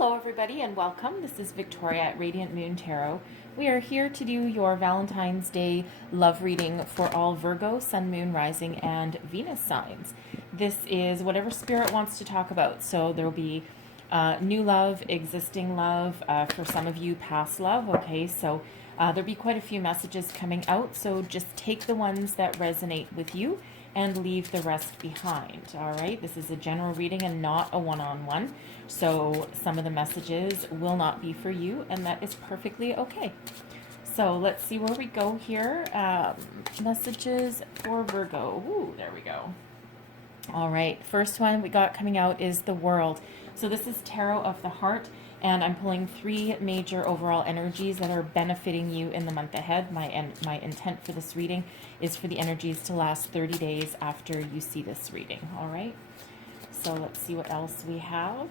Hello everybody and welcome. This is Victoria at Radiant Moon Tarot. We are here to do your Valentine's Day love reading for all Virgo, Sun, Moon, Rising, and Venus signs. This is whatever Spirit wants to talk about. So there will be new love, existing love, for some of you past love, okay? So there'll be quite a few messages coming out, so just take the ones that resonate with you and leave the rest behind. All right, this is a general reading and not a one-on-one, so some of the messages will not be for you, and that is perfectly okay. So let's see where we go here. Messages for Virgo. Ooh, there we go. All right, first one we got coming out is the World. So this is Tarot of the Heart, and I'm pulling three major overall energies that are benefiting you in the month ahead. My intent for this reading is for the energies to last 30 days after you see this reading. All right, so let's see what else we have.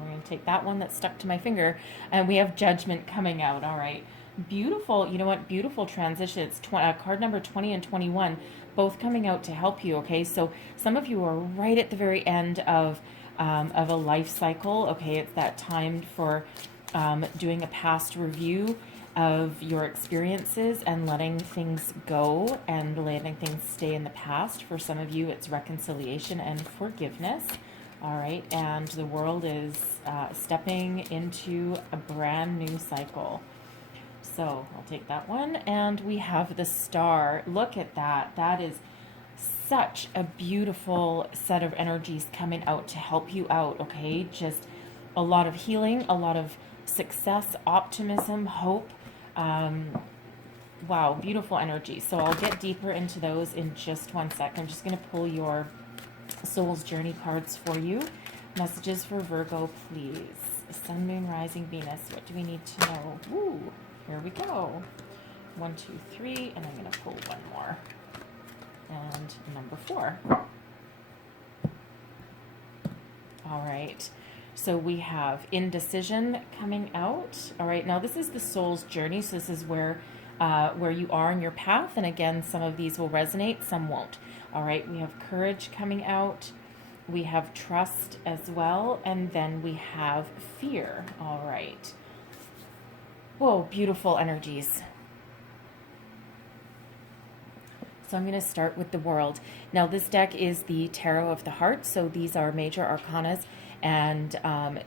We're going to take that one that stuck to my finger, and we have Judgment coming out. All right, beautiful. You know what? Beautiful transitions. Card number 20 and 21, both coming out to help you. Okay, so some of you are right at the very end of a life cycle. Okay, it's that time for doing a past review of your experiences and letting things go and letting things stay in the past. For some of you, it's reconciliation and forgiveness. All right, and the World is stepping into a brand new cycle. So I'll take that one. And we have the Star. Look at that. That is such a beautiful set of energies coming out to help you out, okay? Just a lot of healing, a lot of success, optimism, hope. Wow, beautiful energy. So I'll get deeper into those in just one sec. I'm just going to pull your Soul's Journey cards for you. Messages for Virgo, please. Sun, Moon, Rising, Venus. What do we need to know? Woo, here we go. 1, 2, 3, and I'm going to pull one more. And number 4. All right, so we have indecision coming out. All right, now this is the Soul's Journey, so this is where you are in your path, and again, some of these will resonate, some won't. All right, we have courage coming out, we have trust as well, and then we have fear. All right, whoa, beautiful energies. So I'm going to start with the World. Now this deck is the Tarot of the Heart, so these are major arcanas, and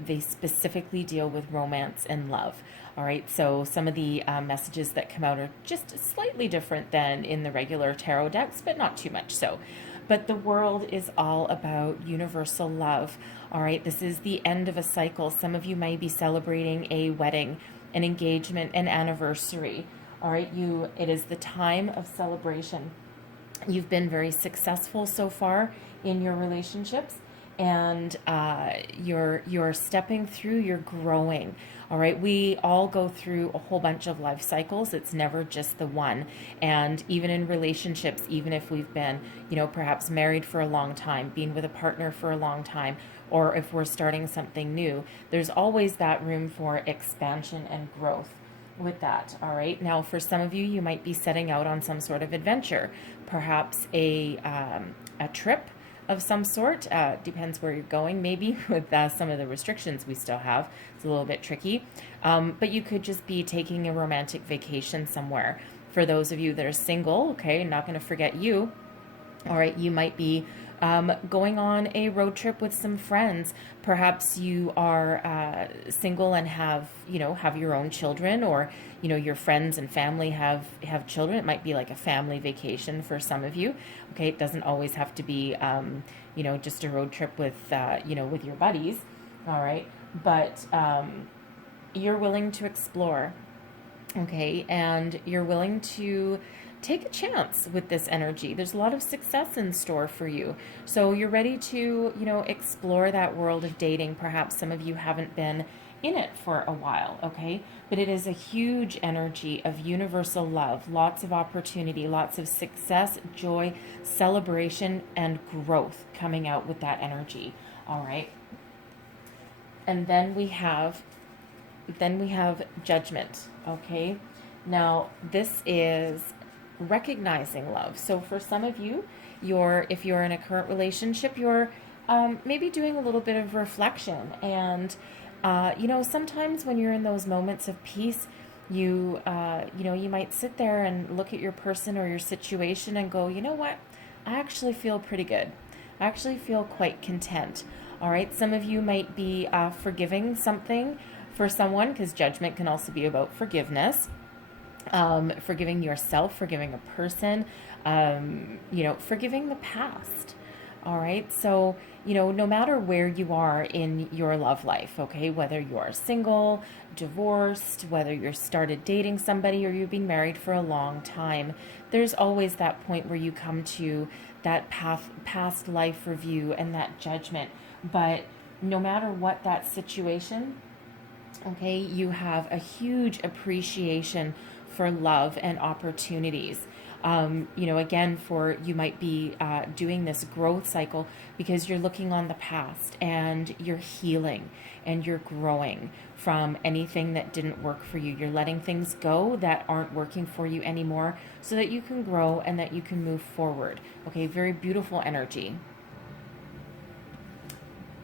they specifically deal with romance and love. All right, so some of the messages that come out are just slightly different than in the regular tarot decks, but not too much so. But the World is all about universal love. All right, this is the end of a cycle. Some of you might be celebrating a wedding, an engagement, an anniversary. All right, it is the time of celebration. You've been very successful so far in your relationships, and you're stepping through, you're growing. All right, we all go through a whole bunch of life cycles. It's never just the one. And even in relationships, even if we've been, perhaps married for a long time, being with a partner for a long time, or if we're starting something new, there's always that room for expansion and growth with that. All right, now for some of you, you might be setting out on some sort of adventure, perhaps a trip of some sort. Depends where you're going, maybe with some of the restrictions we still have. It's a little bit tricky, but you could just be taking a romantic vacation somewhere. For those of you that are single, okay, not going to forget you. All right, you might be going on a road trip with some friends. Perhaps you are single and have your own children, or your friends and family have children. It might be like a family vacation for some of you. Okay, it doesn't always have to be just a road trip with with your buddies. All right, but you're willing to explore, okay, and you're willing to take a chance with this energy. There's a lot of success in store for you. So you're ready to, explore that world of dating. Perhaps some of you haven't been in it for a while, okay? But it is a huge energy of universal love, lots of opportunity, lots of success, joy, celebration, and growth coming out with that energy. All right. And then we have Judgment, okay? Now, this is recognizing love. So for some of you, if you're in a current relationship, you're maybe doing a little bit of reflection. And, sometimes when you're in those moments of peace, you might sit there and look at your person or your situation and go, you know what? I actually feel pretty good. I actually feel quite content. All right. Some of you might be forgiving something for someone, because judgment can also be about forgiveness. Forgiving yourself, forgiving a person, forgiving the past. All right. So, no matter where you are in your love life, okay, whether you are single, divorced, whether you're started dating somebody or you've been married for a long time, there's always that point where you come to that past life review and that judgment. But no matter what that situation, okay, you have a huge appreciation for love and opportunities. Again, for you might be doing this growth cycle because you're looking on the past and you're healing and you're growing from anything that didn't work for you. You're letting things go that aren't working for you anymore so that you can grow and that you can move forward. Okay, very beautiful energy.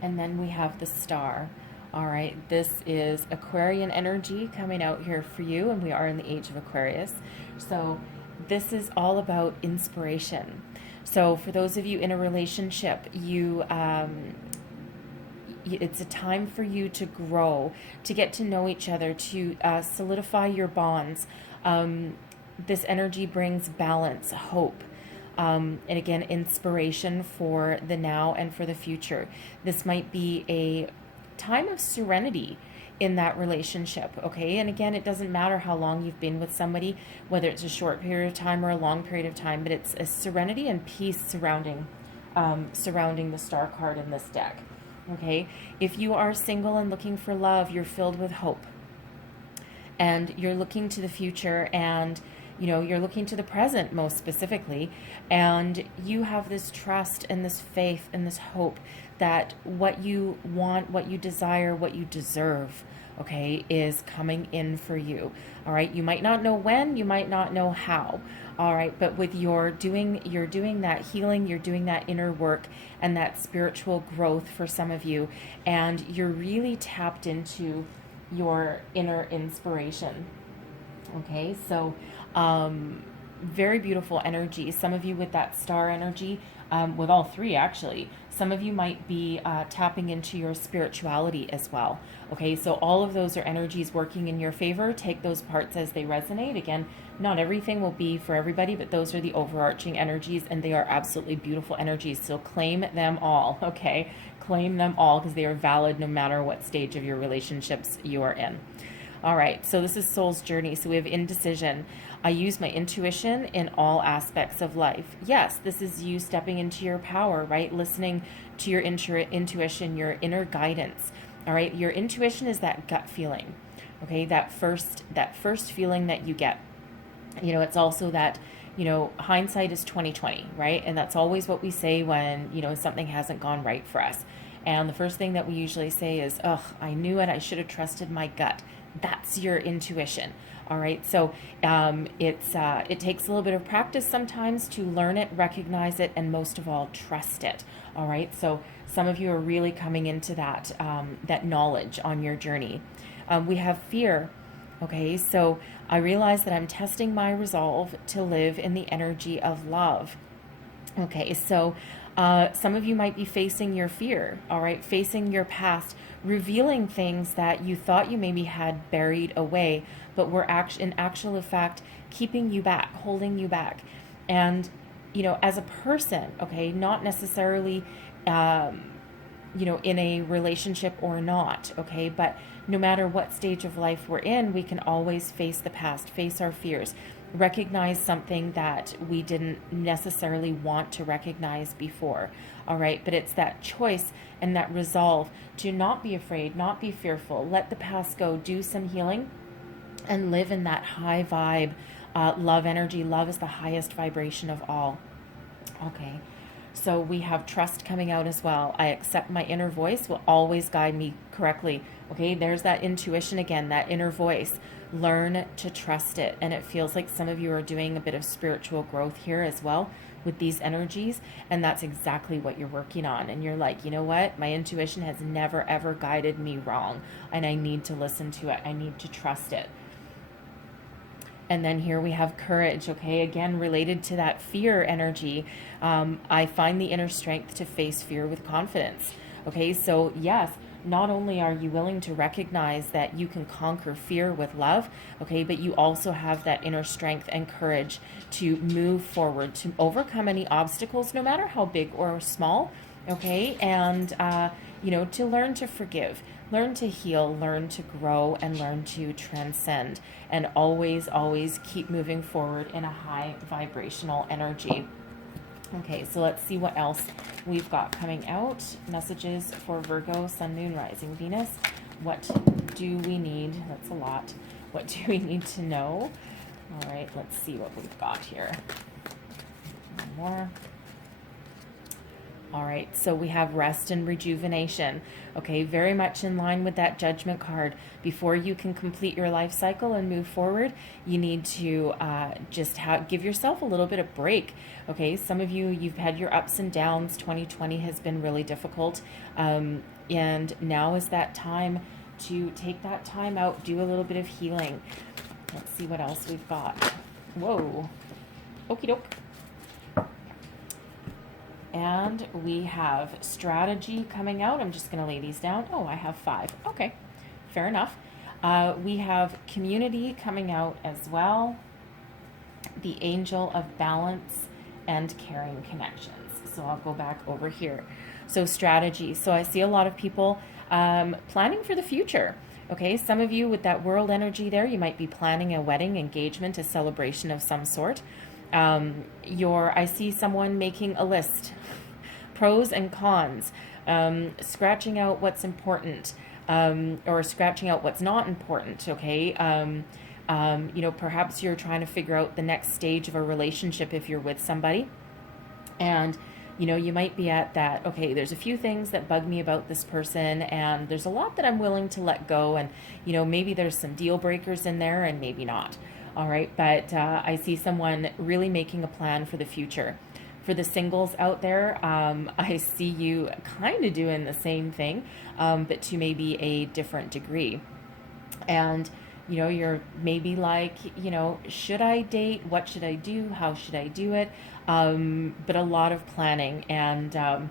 And then we have the star. All right, this is Aquarian energy coming out here for you, and we are in the age of Aquarius. So this is all about inspiration. So for those of you in a relationship, it's a time for you to grow, to get to know each other, to solidify your bonds. This energy brings balance, hope, and again, inspiration for the now and for the future. This might be a time of serenity in that relationship, okay? And again, it doesn't matter how long you've been with somebody, whether it's a short period of time or a long period of time, but it's a serenity and peace surrounding the star card in this deck, okay? If you are single and looking for love, you're filled with hope. And you're looking to the future, and you're looking to the present most specifically, and you have this trust and this faith and this hope that what you want, what you desire, what you deserve, okay, is coming in for you. All right. You might not know when, you might not know how. All right. But with you're doing that healing, you're doing that inner work and that spiritual growth for some of you. And you're really tapped into your inner inspiration. Okay. So, very beautiful energy. Some of you with that star energy, with all three actually, some of you might be tapping into your spirituality as well. Okay, so all of those are energies working in your favor. Take those parts as they resonate. Again, not everything will be for everybody, but those are the overarching energies, and they are absolutely beautiful energies. So claim them all, okay? Claim them all, because they are valid no matter what stage of your relationships you are in. All right, so this is soul's journey. So we have indecision. I use my intuition in all aspects of life. Yes, this is you stepping into your power, right? Listening to your intuition, your inner guidance. All right, your intuition is that gut feeling, okay? That first feeling that you get. It's also that, hindsight is 20/20, right? And that's always what we say when, something hasn't gone right for us. And the first thing that we usually say is, "Ugh, I knew it. I should have trusted my gut." That's your intuition. All right. So it takes a little bit of practice sometimes to learn it, recognize it, and most of all, trust it. All right. So some of you are really coming into that knowledge on your journey. We have fear. Okay. So I realize that I'm testing my resolve to live in the energy of love. Okay. So some of you might be facing your fear. All right. Facing your past, revealing things that you thought you maybe had buried away, but were in actual fact keeping you back, holding you back. And, as a person, okay, not necessarily, in a relationship or not, okay, but no matter what stage of life we're in, we can always face the past, face our fears, recognize something that we didn't necessarily want to recognize before. All right. But it's that choice and that resolve to not be afraid, not be fearful, let the past go, do some healing, and live in that high vibe, love energy. Love is the highest vibration of all. Okay. So we have trust coming out as well. I accept my inner voice will always guide me correctly. Okay, there's that intuition again, that inner voice. Learn to trust it. And it feels like some of you are doing a bit of spiritual growth here as well with these energies, and that's exactly what you're working on. And you're like, you know what, my intuition has never ever guided me wrong, and I need to listen to it, I need to trust it. And then here we have courage, okay? Again, related to that fear energy. I find the inner strength to face fear with confidence, okay? So yes, not only are you willing to recognize that you can conquer fear with love, okay, but you also have that inner strength and courage to move forward, to overcome any obstacles, no matter how big or small, okay? And, you know, to learn to forgive, learn to heal, learn to grow, and learn to transcend, and always, always keep moving forward in a high vibrational energy. Okay, so let's see what else we've got coming out. Messages for Virgo, Sun, Moon, Rising, Venus. What do we need? That's a lot. What do we need to know? All right, let's see what we've got here. One more. All right, so we have rest and rejuvenation. Okay, very much in line with that Judgment card. Before you can complete your life cycle and move forward, you need to just give yourself a little bit of break. Okay, some of you, you've had your ups and downs. 2020 has been really difficult. And now is that time to take that time out, do a little bit of healing. Let's see what else we've got. Whoa, okie doke. And we have strategy coming out. I'm just going to lay these down. Oh, I have 5. Okay, fair enough. We have community coming out as well. The angel of balance and caring connections. So I'll go back over here. So strategy. So I see a lot of people planning for the future. Okay, some of you with that world energy there, you might be planning a wedding, engagement, a celebration of some sort. I see someone making a list, pros and cons, scratching out what's important, or scratching out what's not important. Okay. You know, perhaps you're trying to figure out the next stage of a relationship if you're with somebody, and you know, you might be at that, okay, there's a few things that bug me about this person, and there's a lot that I'm willing to let go, and you know, maybe there's some deal breakers in there and maybe not. All right, but I see someone really making a plan for the future. For the singles out there, I see you kind of doing the same thing, but to maybe a different degree. And, you know, you're maybe like, you know, should I date? What should I do? How should I do it? But a lot of planning, and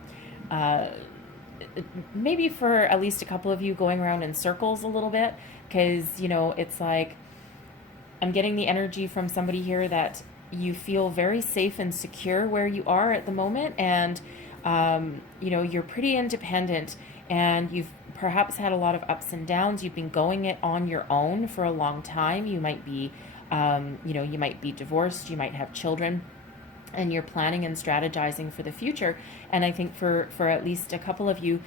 maybe for at least a couple of you going around in circles a little bit, because, you know, it's like, I'm getting the energy from somebody here that you feel very safe and secure where you are at the moment, and you know, you're pretty independent, and you've perhaps had a lot of ups and downs. You've been going it on your own for a long time. You might be, you know, you might be divorced, you might have children, and you're planning and strategizing for the future. And I think for at least a couple of you,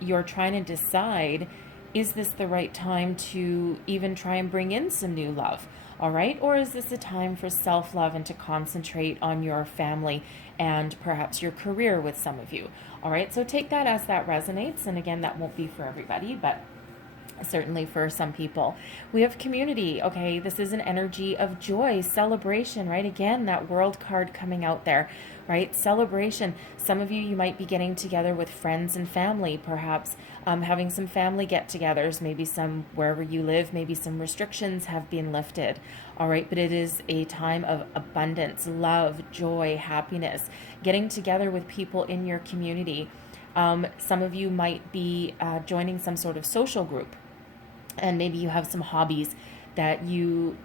you're trying to decide, is this the right time to even try and bring in some new love? All right. Or is this a time for self-love and to concentrate on your family and perhaps your career with some of you? All right. So take that as that resonates. And again, that won't be for everybody, but certainly for some people. We have community. Okay, this is an energy of joy, celebration, right? Again, that world card coming out there, right? Celebration. Some of you might be getting together with friends and family, perhaps having some family get-togethers, maybe some wherever you live, maybe some restrictions have been lifted. All right, but it is a time of abundance, love, joy, happiness, getting together with people in your community. Some of you might be joining some sort of social group, and maybe you have some hobbies that you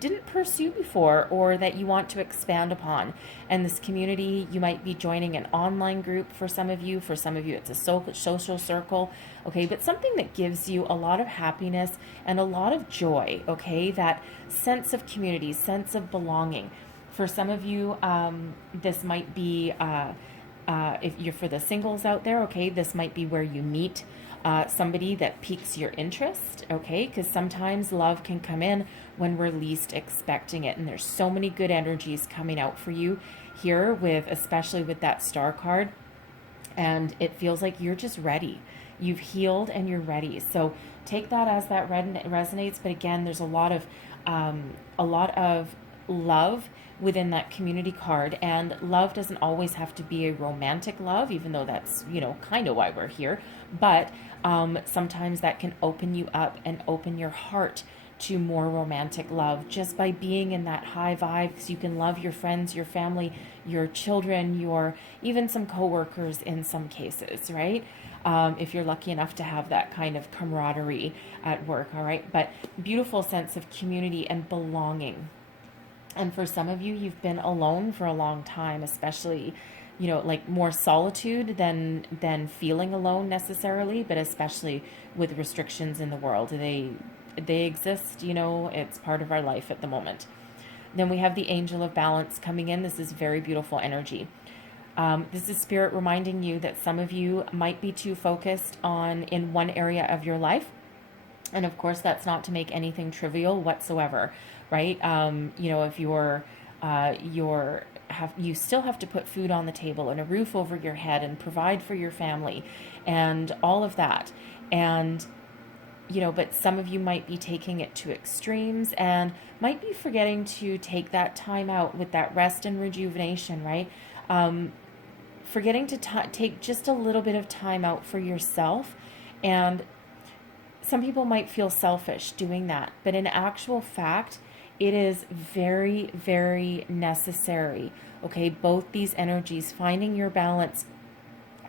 didn't pursue before or that you want to expand upon. And this community, you might be joining an online group for some of you. For some of you, it's a social circle, okay? But something that gives you a lot of happiness and a lot of joy, okay? That sense of community, sense of belonging. For some of you, this might be, if you're for the singles out there, okay, this might be where you meet somebody that piques your interest, okay? Because sometimes love can come in when we're least expecting it, and there's so many good energies coming out for you here, especially with that star card, and it feels like you're just ready. You've healed and you're ready. So take that as that resonates. But again, there's a lot of love within that community card. And love doesn't always have to be a romantic love, even though that's, you know, kind of why we're here. But sometimes that can open you up and open your heart to more romantic love just by being in that high vibe. So you can love your friends, your family, your children, your even some coworkers in some cases, right? If you're lucky enough to have that kind of camaraderie at work, all right? But beautiful sense of community and belonging. And for some of you, you've been alone for a long time, especially, you know, like more solitude than feeling alone necessarily, but especially with restrictions in the world. They exist, you know, it's part of our life at the moment. Then we have the Angel of Balance coming in. This is very beautiful energy. This is Spirit reminding you that some of you might be too focused on in one area of your life. And of course, that's not to make anything trivial whatsoever, right? You know, if you still have to put food on the table and a roof over your head and provide for your family and all of that. And you know, but some of you might be taking it to extremes and might be forgetting to take that time out with that rest and rejuvenation, right? Forgetting to take just a little bit of time out for yourself. And some people might feel selfish doing that, but in actual fact, it is very, very necessary. Okay, both these energies, finding your balance,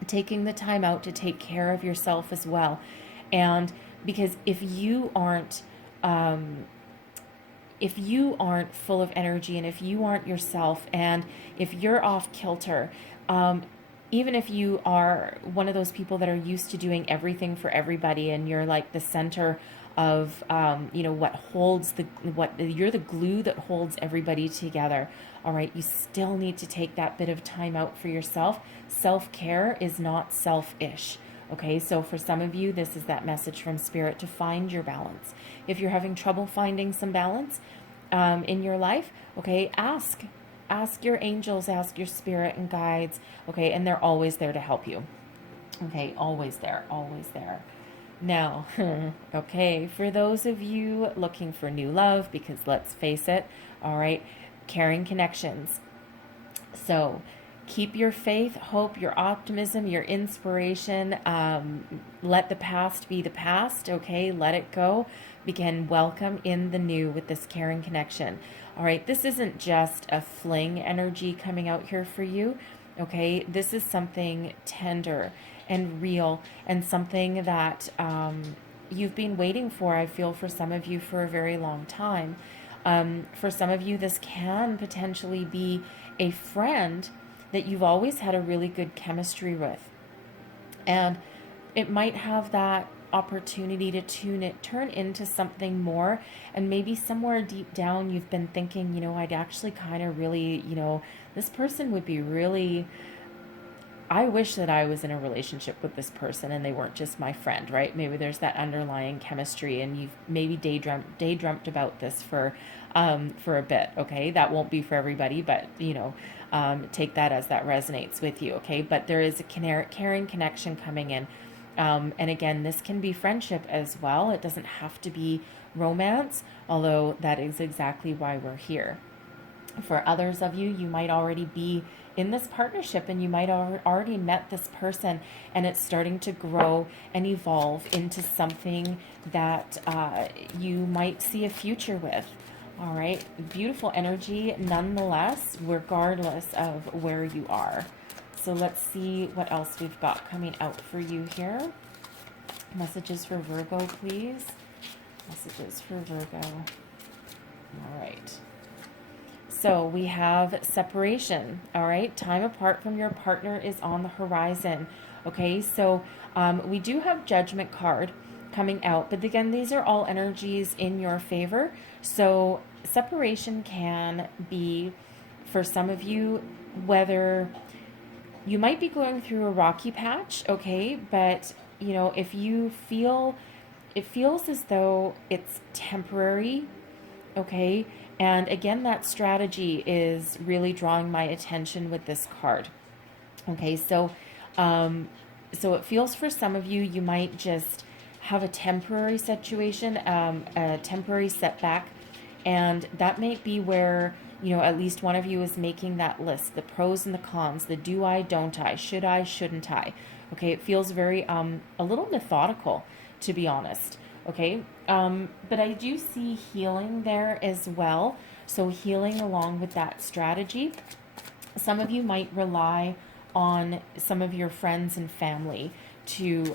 taking the time out to take care of yourself as well. And because if you aren't full of energy, and if you aren't yourself, and if you're off kilter, even if you are one of those people that are used to doing everything for everybody, and you're like the center of you know, you're the glue that holds everybody together, all right, you still need to take that bit of time out for yourself. Self-care is not selfish. Okay, so for some of you, this is that message from Spirit to find your balance. If you're having trouble finding some balance in your life, okay, ask your angels, ask your spirit and guides, okay, and they're always there to help you. Okay, always there, always there. Now, okay, for those of you looking for new love, because let's face it, all right, caring connections. So, keep your faith, hope, your optimism, your inspiration. Let the past be the past, okay? Let it go. Begin welcome in the new with this caring connection. All right, this isn't just a fling energy coming out here for you, okay? This is something tender and real, and something that you've been waiting for, I feel, for some of you for a very long time. For some of you, this can potentially be a friend that you've always had a really good chemistry with. And it might have that opportunity to turn into something more. And maybe somewhere deep down you've been thinking, you know, I'd actually kind of really, you know, this person would be really, I wish that I was in a relationship with this person and they weren't just my friend, right? Maybe there's that underlying chemistry, and you've maybe daydreamt about this for a bit, okay? That won't be for everybody, but, you know, take that as that resonates with you, okay? But there is a caring connection coming in. And again, this can be friendship as well. It doesn't have to be romance, although that is exactly why we're here. For others of you, you might already be in this partnership, and you might already met this person, and it's starting to grow and evolve into something that you might see a future with. All right, beautiful energy nonetheless, regardless of where you are. So let's see what else we've got coming out for you here. Messages for Virgo, please. Messages for Virgo. All right. So we have separation, all right? Time apart from your partner is on the horizon, okay? So we do have Judgment card coming out, but again, these are all energies in your favor. So separation can be, for some of you, whether you might be going through a rocky patch, okay? But, you know, if you feel, it feels as though it's temporary, okay? And again, that strategy is really drawing my attention with this card. Okay, so it feels for some of you, you might just have a temporary situation, a temporary setback, and that might be where you know, at least one of you is making that list, the pros and the cons, the do I, don't I, should I, shouldn't I. Okay, it feels very, a little methodical, to be honest. Okay, but I do see healing there as well. So healing along with that strategy. Some of you might rely on some of your friends and family to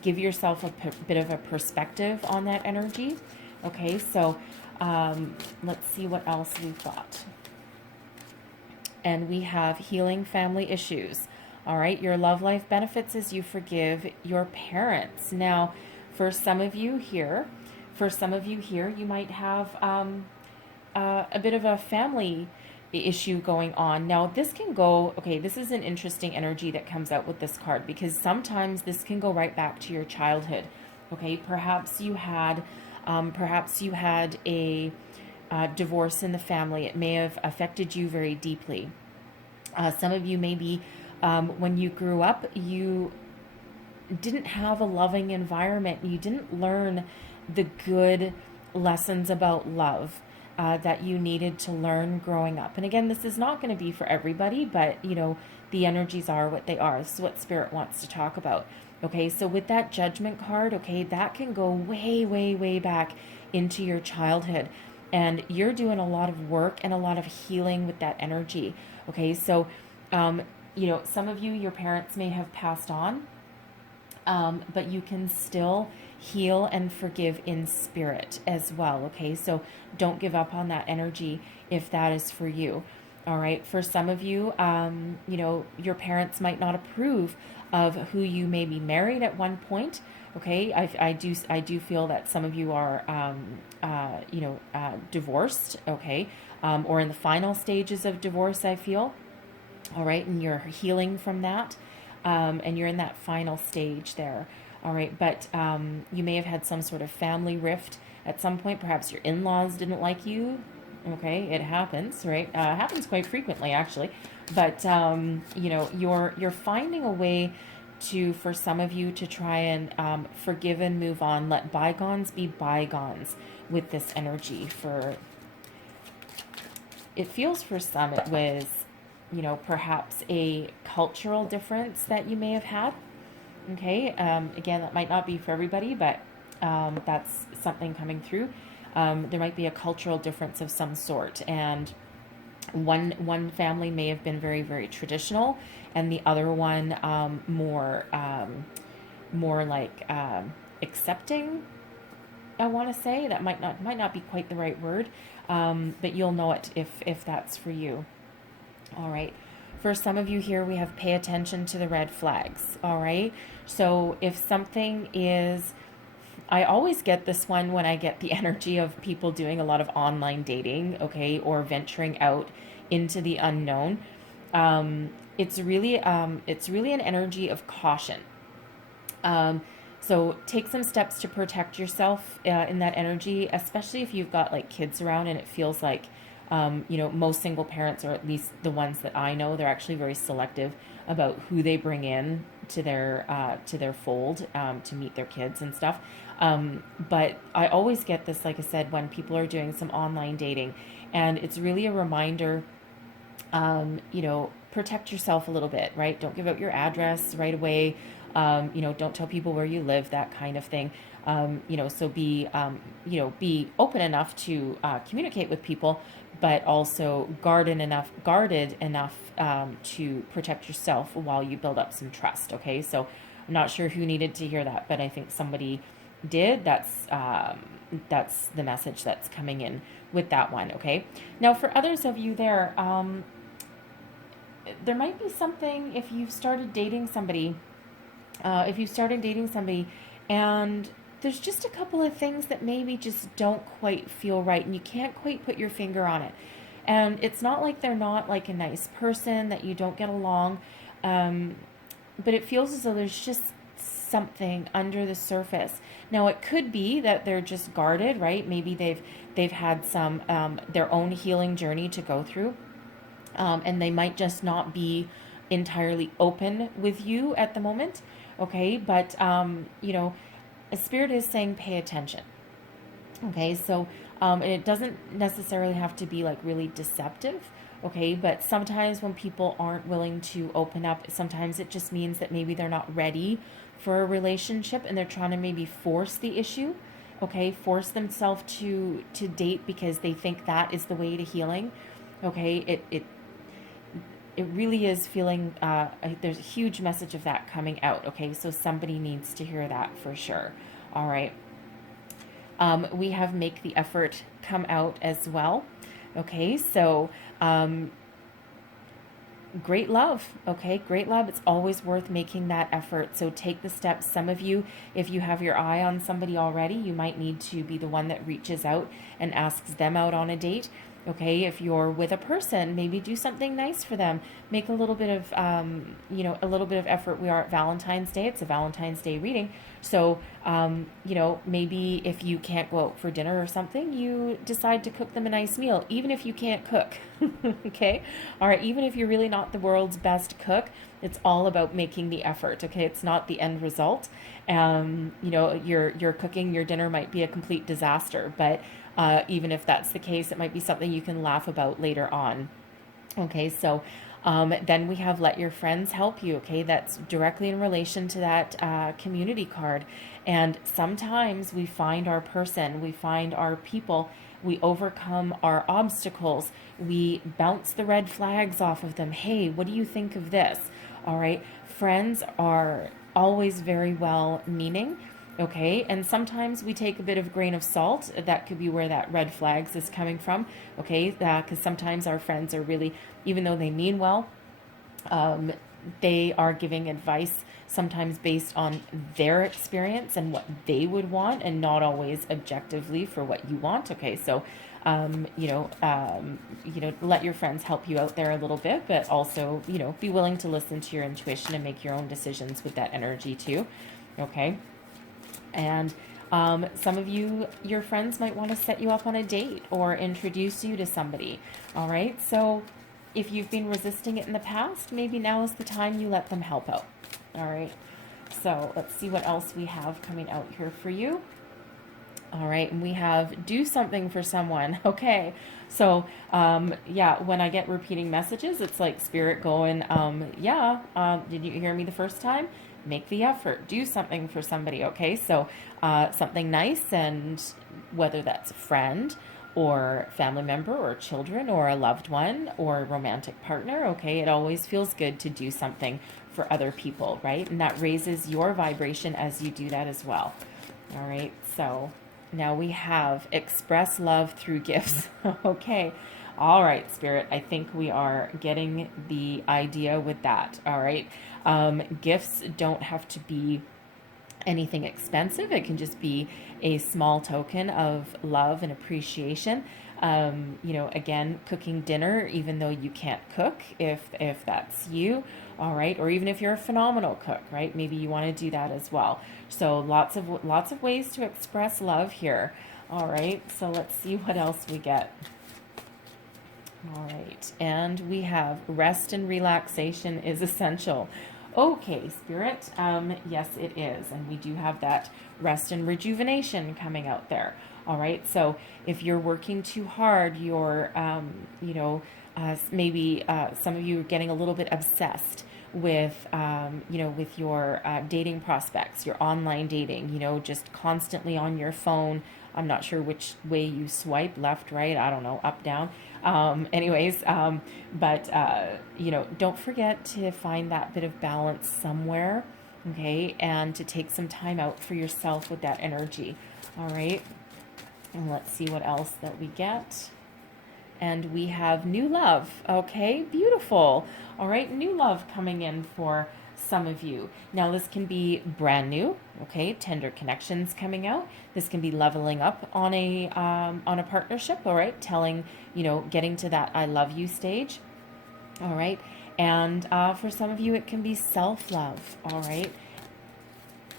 give yourself a bit of a perspective on that energy. Okay, so let's see what else we've got. And we have healing family issues. All right, your love life benefits as you forgive your parents. Now, for some of you here, you might have a bit of a family issue going on. Now, this can go, okay, this is an interesting energy that comes out with this card, because sometimes this can go right back to your childhood. Okay, perhaps you had a divorce in the family. It may have affected you very deeply. Some of you maybe when you grew up, you didn't have a loving environment. You didn't learn the good lessons about love that you needed to learn growing up. And again, this is not going to be for everybody, but you know, the energies are what they are. This is what Spirit wants to talk about. Okay, so with that Judgment card, okay, that can go way, way, way back into your childhood. And you're doing a lot of work and a lot of healing with that energy. Okay, so, you know, some of you, your parents may have passed on, but you can still heal and forgive in spirit as well. Okay, so don't give up on that energy if that is for you. All right, for some of you, you know, your parents might not approve of who you maybe married at one point. Okay, I do feel that some of you are, you know, divorced. Okay, or in the final stages of divorce, I feel. All right, and you're healing from that, and you're in that final stage there. All right, but you may have had some sort of family rift at some point. Perhaps your in-laws didn't like you. Okay, it happens, right? Happens quite frequently, actually. But you know, you're finding a way to, for some of you, to try and forgive and move on. Let bygones be bygones with this energy. For it feels for some it was, you know, perhaps a cultural difference that you may have had. Okay, again, that might not be for everybody, but that's something coming through. There might be a cultural difference of some sort, and one family may have been very, very traditional, and the other one more like accepting. I want to say that might not be quite the right word, but you'll know it if that's for you. All right. For some of you here, we have pay attention to the red flags. All right. So if something is, I always get this one when I get the energy of people doing a lot of online dating, okay, or venturing out into the unknown. It's really an energy of caution. So take some steps to protect yourself in that energy, especially if you've got like kids around and it feels like, you know, most single parents, or at least the ones that I know, they're actually very selective about who they bring in to their fold to meet their kids and stuff. But I always get this, like I said, when people are doing some online dating, and it's really a reminder, you know, protect yourself a little bit, right? Don't give out your address right away. You know, don't tell people where you live, that kind of thing. You know, so be, you know, be open enough to communicate with people, but also guarded enough to protect yourself while you build up some trust. Okay, so I'm not sure who needed to hear that, but I think somebody did. That's the message that's coming in with that one. Okay, now for others of you there, there might be something if you've started dating somebody. And there's just a couple of things that maybe just don't quite feel right, and you can't quite put your finger on it. And it's not like they're not like a nice person, that you don't get along, but it feels as though there's just something under the surface. Now, it could be that they're just guarded, right? Maybe they've had some their own healing journey to go through, and they might just not be entirely open with you at the moment. Okay, but you know, a spirit is saying pay attention. Okay, so And it doesn't necessarily have to be like really deceptive, okay? But sometimes when people aren't willing to open up, sometimes it just means that maybe they're not ready for a relationship and they're trying to maybe force the issue, okay? Force themselves to date because they think that is the way to healing, okay? It really is feeling, there's a huge message of that coming out, okay? So somebody needs to hear that for sure. All right. We have make the effort come out as well. Okay, so great love. Okay, great love. It's always worth making that effort. So take the steps. Some of you, if you have your eye on somebody already, you might need to be the one that reaches out and asks them out on a date. Okay, if you're with a person, maybe do something nice for them. Make a little bit of, a little bit of effort. We are at Valentine's Day. It's a Valentine's Day reading. So, maybe if you can't go out for dinner or something, you decide to cook them a nice meal, even if you can't cook. Okay, all right. Even if you're really not the world's best cook, it's all about making the effort. Okay, it's not the end result. Your cooking, your dinner might be a complete disaster, but even if that's the case, it might be something you can laugh about later on. Okay, so then we have let your friends help you. Okay, that's directly in relation to that community card. And sometimes we find our person, we find our people, we overcome our obstacles, we bounce the red flags off of them. Hey, what do you think of this? All right, friends are always very well meaning. Okay, and sometimes we take a bit of grain of salt. That could be where that red flags is coming from. Okay, because sometimes our friends are really, even though they mean well, they are giving advice sometimes based on their experience and what they would want, and not always objectively for what you want. Okay, so let your friends help you out there a little bit, but also be willing to listen to your intuition and make your own decisions with that energy too. Okay. And some of you, your friends might want to set you up on a date or introduce you to somebody. All right. So if you've been resisting it in the past, maybe now is the time you let them help out. All right. So let's see what else we have coming out here for you. All right. And we have do something for someone. Okay. So, when I get repeating messages, it's like spirit going, did you hear me the first time? Make the effort, do something for somebody. Okay, so something nice, and whether that's a friend or family member or children or a loved one or a romantic partner. Okay, it always feels good to do something for other people, right? And that raises your vibration as you do that as well. All right, so now we have express love through gifts. Okay. All right, Spirit, I think we are getting the idea with that. All right. Gifts don't have to be anything expensive. It can just be a small token of love and appreciation. Again, cooking dinner, even though you can't cook, if that's you, all right, or even if you're a phenomenal cook, right? Maybe you want to do that as well. So lots of ways to express love here. All right, so let's see what else we get. All right, and we have rest and relaxation is essential. Okay, Spirit, yes, it is, and we do have that rest and rejuvenation coming out there. All right, so if you're working too hard, you're, maybe some of you are getting a little bit obsessed with, with your dating prospects, your online dating, just constantly on your phone. I'm not sure which way you swipe, left, right, I don't know, up, down. Don't forget to find that bit of balance somewhere, okay, and to take some time out for yourself with that energy. All right, and let's see what else that we get. And we have new love. Okay, beautiful. All right, new love coming in for some of you. Now this can be brand new, okay, tender connections coming out. This can be leveling up on a partnership, all right, getting to that I love you stage. All right, and for some of you it can be self-love, all right,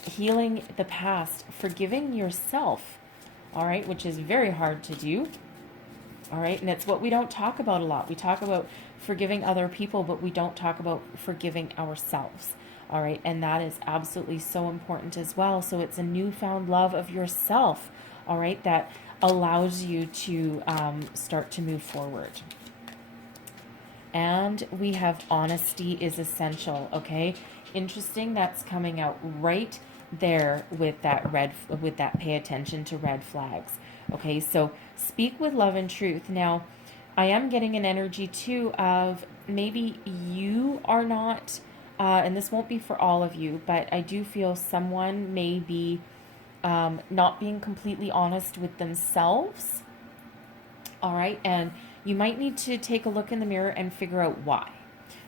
healing the past, forgiving yourself, all right, which is very hard to do. All right, and it's what we don't talk about a lot. We talk about forgiving other people, but we don't talk about forgiving ourselves. All right, and that is absolutely so important as well. So it's a newfound love of yourself, all right, that allows you to start to move forward. And we have honesty is essential, okay? Interesting, that's coming out right there with that pay attention to red flags. Okay, so speak with love and truth. Now, I am getting an energy too of maybe you are not, and this won't be for all of you, but I do feel someone may be not being completely honest with themselves. All right, and you might need to take a look in the mirror and figure out why.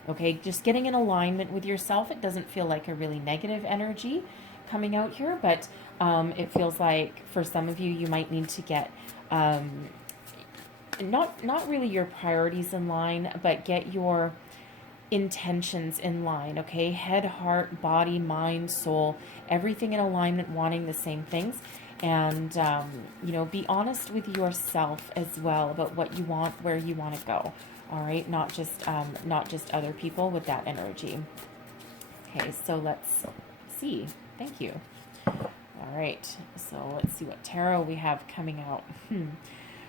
Okay, just getting in alignment with yourself. It doesn't feel like a really negative energy coming out here, but it feels like for some of you, you might need to get not really your priorities in line, but get your intentions in line. Okay, head, heart, body, mind, soul, everything in alignment, wanting the same things. And you know, be honest with yourself as well about what you want, where you want to go. All right, not just other people with that energy. Okay, so let's see. Thank you. All right, so let's see what tarot we have coming out.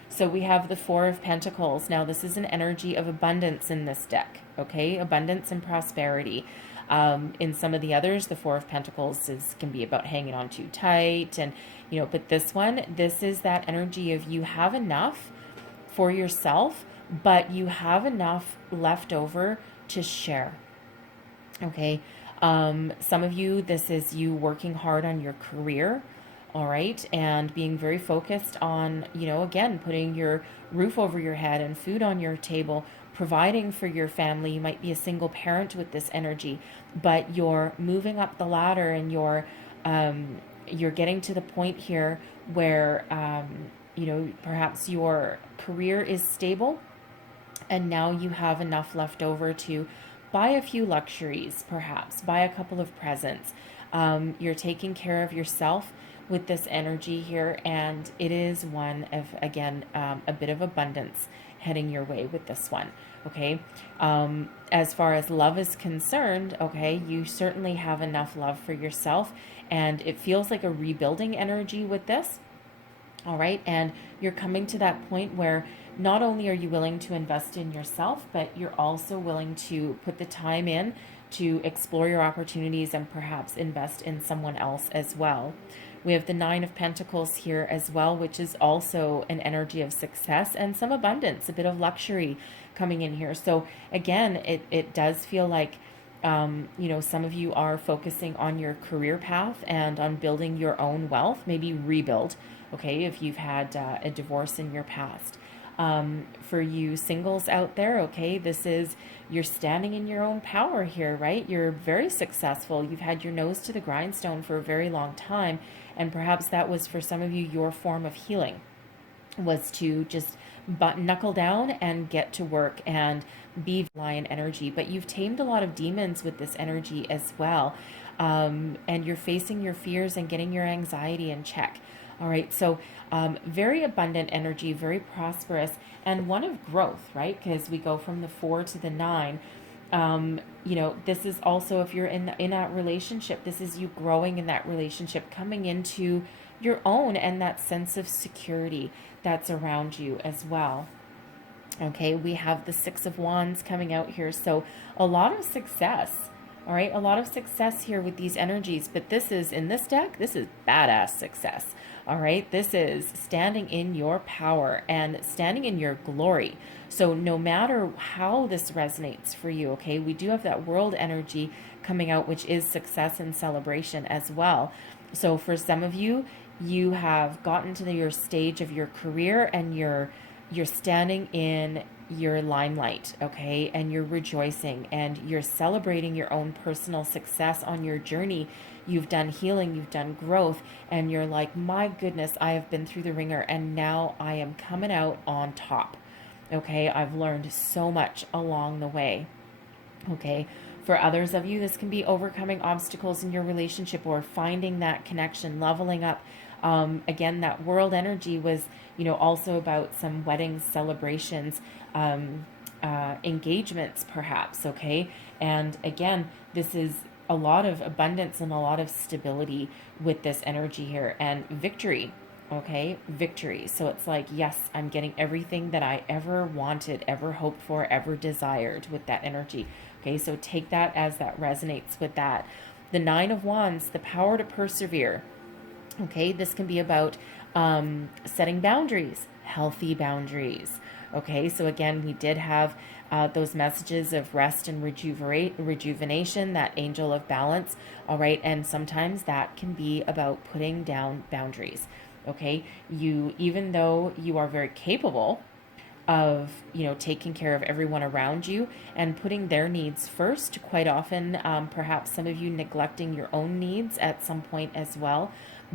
So we have the Four of Pentacles. Now this is an energy of abundance in this deck. Okay, abundance and prosperity. In some of the others, the Four of Pentacles can be about hanging on too tight, and you know, but this one, this is that energy of you have enough for yourself, but you have enough left over to share. Okay, some of you, this is you working hard on your career. All right, and being very focused on, you know, again, putting your roof over your head and food on your table, providing for your family. You might be a single parent with this energy, but you're moving up the ladder, and you're getting to the point here where you know, perhaps your career is stable, and now you have enough left over to buy a few luxuries, perhaps buy a couple of presents. You're taking care of yourself with this energy here, and it is one of, again, a bit of abundance heading your way with this one. Okay, as far as love is concerned, okay, you certainly have enough love for yourself, and it feels like a rebuilding energy with this. All right, and you're coming to that point where not only are you willing to invest in yourself, but you're also willing to put the time in to explore your opportunities and perhaps invest in someone else as well. We have the Nine of Pentacles here as well, which is also an energy of success and some abundance, a bit of luxury coming in here. So again, it does feel like, you know, some of you are focusing on your career path and on building your own wealth, maybe rebuild, okay, if you've had a divorce in your past. For you singles out there, okay, this is, you're standing in your own power here, right? You're very successful. You've had your nose to the grindstone for a very long time. And perhaps that was, for some of you, your form of healing, was to just knuckle down and get to work and be lion energy. But you've tamed a lot of demons with this energy as well. And you're facing your fears and getting your anxiety in check. All right, so very abundant energy, very prosperous, and one of growth, right? Because we go from the 4 to the 9. You know, this is also, if you're in that relationship, this is you growing in that relationship, coming into your own, and that sense of security that's around you as well. Okay, we have the Six of Wands coming out here, so a lot of success. All right, a lot of success here with these energies, but this is, in this deck, this is badass success. All right, this is standing in your power and standing in your glory. So no matter how this resonates for you, okay, we do have that world energy coming out, which is success and celebration as well. So for some of you, you have gotten to your stage of your career, and you're standing in your limelight, okay, and you're rejoicing and you're celebrating your own personal success on your journey. You've done healing, you've done growth, and you're like, my goodness, I have been through the ringer, and now I am coming out on top. Okay, I've learned so much along the way. Okay, for others of you, this can be overcoming obstacles in your relationship or finding that connection, leveling up. Again, that world energy was, you know, also about some weddings, celebrations, engagements perhaps, okay? And again, this is a lot of abundance and a lot of stability with this energy here, and victory, Okay, victory. So it's like, yes, I'm getting everything that I ever wanted, ever hoped for, ever desired with that energy. Okay, so take that as that resonates with that. The Nine of Wands, the power to persevere. Okay, this can be about setting boundaries, healthy boundaries. Okay, so again, we did have those messages of rest and rejuvenation, that angel of balance. All right, and sometimes that can be about putting down boundaries. Okay, you, even though you are very capable of, taking care of everyone around you and putting their needs first, quite often perhaps some of you neglecting your own needs at some point as well,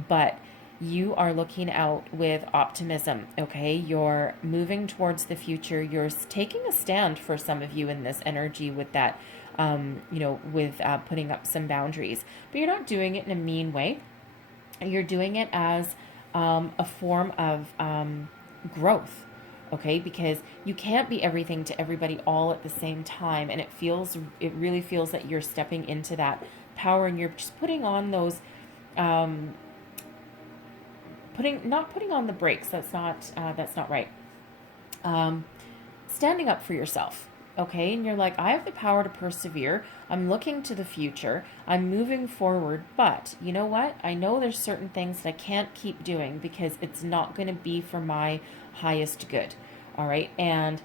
but you are looking out with optimism. Okay, you're moving towards the future, you're taking a stand for some of you in this energy with that, with putting up some boundaries, but you're not doing it in a mean way. You're doing it as a form of growth. Okay, because you can't be everything to everybody all at the same time, and it really feels that you're stepping into that power, and you're just putting on those, um, not putting on the brakes. That's not right. Um, Standing up for yourself. Okay, and you're like, I have the power to persevere. I'm looking to the future. I'm moving forward, but you know what? I know there's certain things that I can't keep doing because it's not going to be for my highest good. All right, and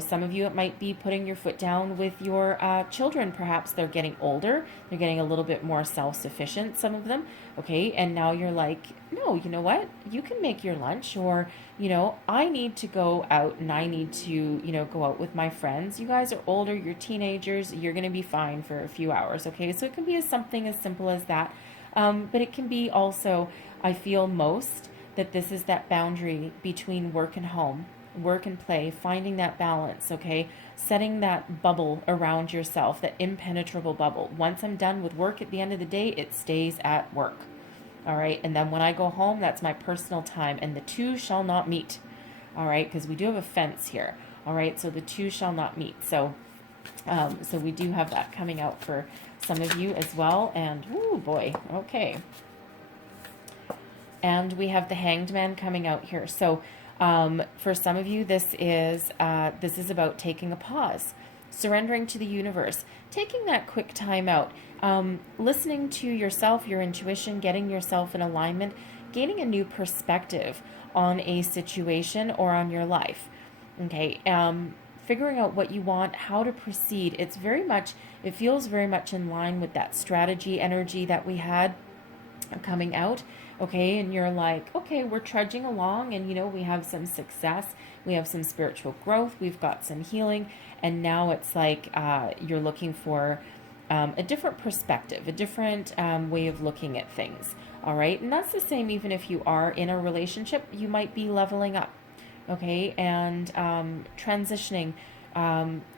some of you, it might be putting your foot down with your children. Perhaps they're getting older, they're getting a little bit more self-sufficient, some of them. Okay, and now you're like, no, you know what, you can make your lunch, or I need to go out and I need to go out with my friends. You guys are older, you're teenagers, you're going to be fine for a few hours. Okay, so it can be something as simple as that, but it can be also, I feel most that this is that boundary between work and home, work and play, finding that balance. Okay, setting that bubble around yourself, that impenetrable bubble. Once I'm done with work at the end of the day, it stays at work. All right, and then when I go home, that's my personal time, and the two shall not meet. All right, because we do have a fence here. All right, so the two shall not meet. So so we do have that coming out for some of you as well. And oh boy, okay, and we have the Hanged Man coming out here. So for some of you, this is about taking a pause, surrendering to the universe, taking that quick time out, listening to yourself, your intuition, getting yourself in alignment, gaining a new perspective on a situation or on your life. Okay, figuring out what you want, how to proceed. It feels very much in line with that strategy energy that we had coming out. Okay, and you're like, okay, we're trudging along, and we have some success, we have some spiritual growth, we've got some healing, and now it's like you're looking for a different perspective, a different way of looking at things. All right, and that's the same even if you are in a relationship. You might be leveling up, okay, and transitioning.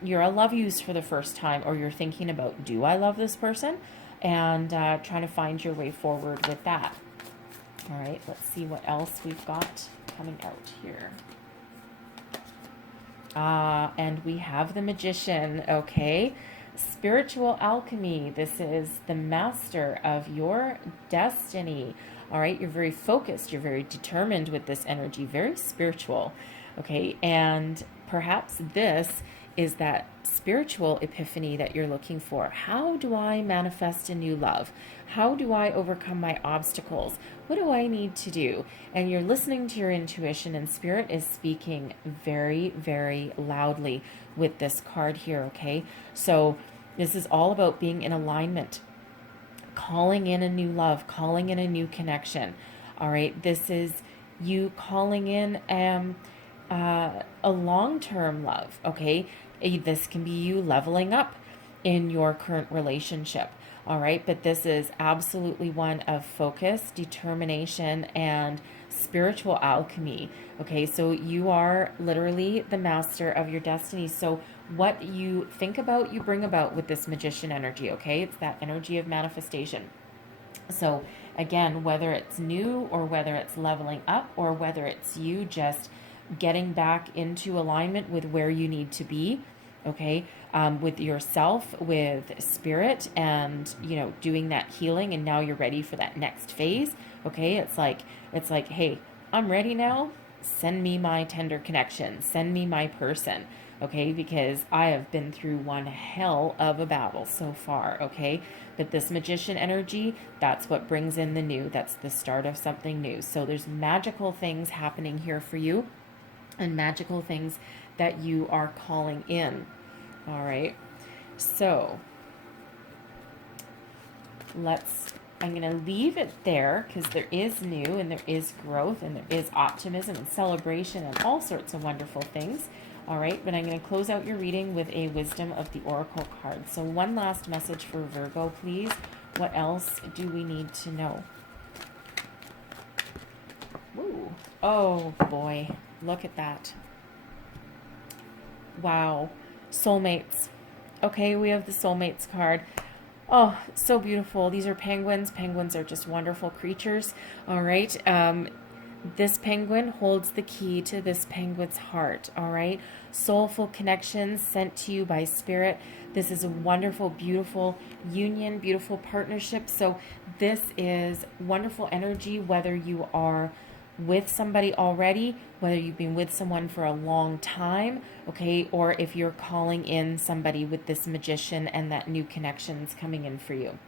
You're a love use for the first time, or you're thinking about, do I love this person, and trying to find your way forward with that. All right, let's see what else we've got coming out here. And we have the Magician, okay? Spiritual alchemy. This is the master of your destiny. All right, you're very focused, you're very determined with this energy, very spiritual, okay? And perhaps this is that spiritual epiphany that you're looking for. How do I manifest a new love? How do I overcome my obstacles? What do I need to do? And you're listening to your intuition, and spirit is speaking very, very loudly with this card here, okay? So this is all about being in alignment, calling in a new love, calling in a new connection. All right, this is you calling in a long-term love, okay? This can be you leveling up in your current relationship. All right, but this is absolutely one of focus, determination, and spiritual alchemy. Okay, so you are literally the master of your destiny. So what you think about, you bring about with this Magician energy. Okay, it's that energy of manifestation. So again, whether it's new, or whether it's leveling up, or whether it's you just getting back into alignment with where you need to be, okay, with yourself, with spirit, and doing that healing, and now you're ready for that next phase. Okay, it's like, hey, I'm ready now. Send me my tender connection. Send me my person. Okay, because I have been through one hell of a battle so far. Okay, but this magician energy, that's what brings in the new. That's the start of something new. So there's magical things happening here for you, and magical things that you are calling in. All right, so I'm going to leave it there because there is new and there is growth and there is optimism and celebration and all sorts of wonderful things. All right, but I'm going to close out your reading with a wisdom of the oracle card. So one last message for Virgo, please. What else do we need to know? Ooh. Oh boy, look at that. Wow, soulmates. Okay, we have the soulmates card. Oh, so beautiful. These are penguins. Penguins are just wonderful creatures. All right. This penguin holds the key to this penguin's heart. All right. Soulful connections sent to you by spirit. This is a wonderful, beautiful union, beautiful partnership. So this is wonderful energy, whether you are with somebody already, whether you've been with someone for a long time, okay, or if you're calling in somebody with this magician and that new connections coming in for you.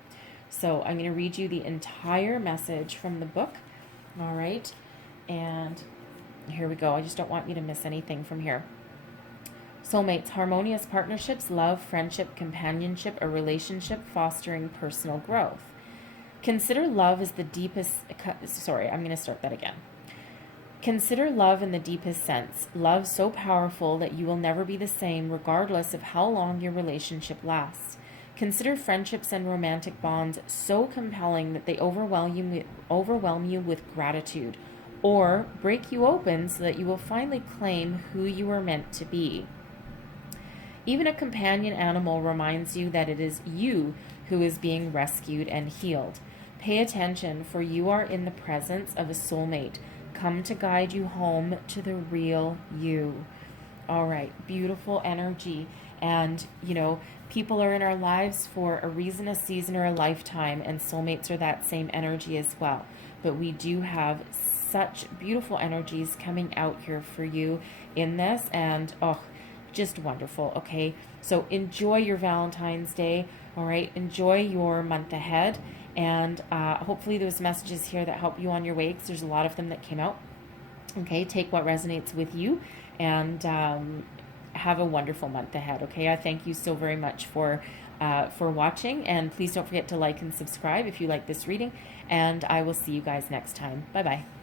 So I'm going to read you the entire message from the book. All right, and here we go. I just don't want you to miss anything from here. Soulmates, harmonious partnerships, love, friendship, companionship, a relationship fostering personal growth. Consider love as the deepest, sorry, I'm going to start that again. Consider love in the deepest sense. Love so powerful that you will never be the same regardless of how long your relationship lasts. Consider friendships and romantic bonds so compelling that they overwhelm you with gratitude, or break you open so that you will finally claim who you were meant to be. Even a companion animal reminds you that it is you who is being rescued and healed. Pay attention, for you are in the presence of a soulmate, come to guide you home to the real you. All right, beautiful energy. And, you know, people are in our lives for a reason, a season, or a lifetime, and soulmates are that same energy as well. But we do have such beautiful energies coming out here for you in this, and oh, just wonderful. Okay, so enjoy your Valentine's Day. All right, enjoy your month ahead, and hopefully those messages here that help you on your way, because there's a lot of them that came out. Okay, take what resonates with you, and have a wonderful month ahead. Okay, I thank you so very much for watching, and please don't forget to like and subscribe if you like this reading, and I will see you guys next time. Bye bye.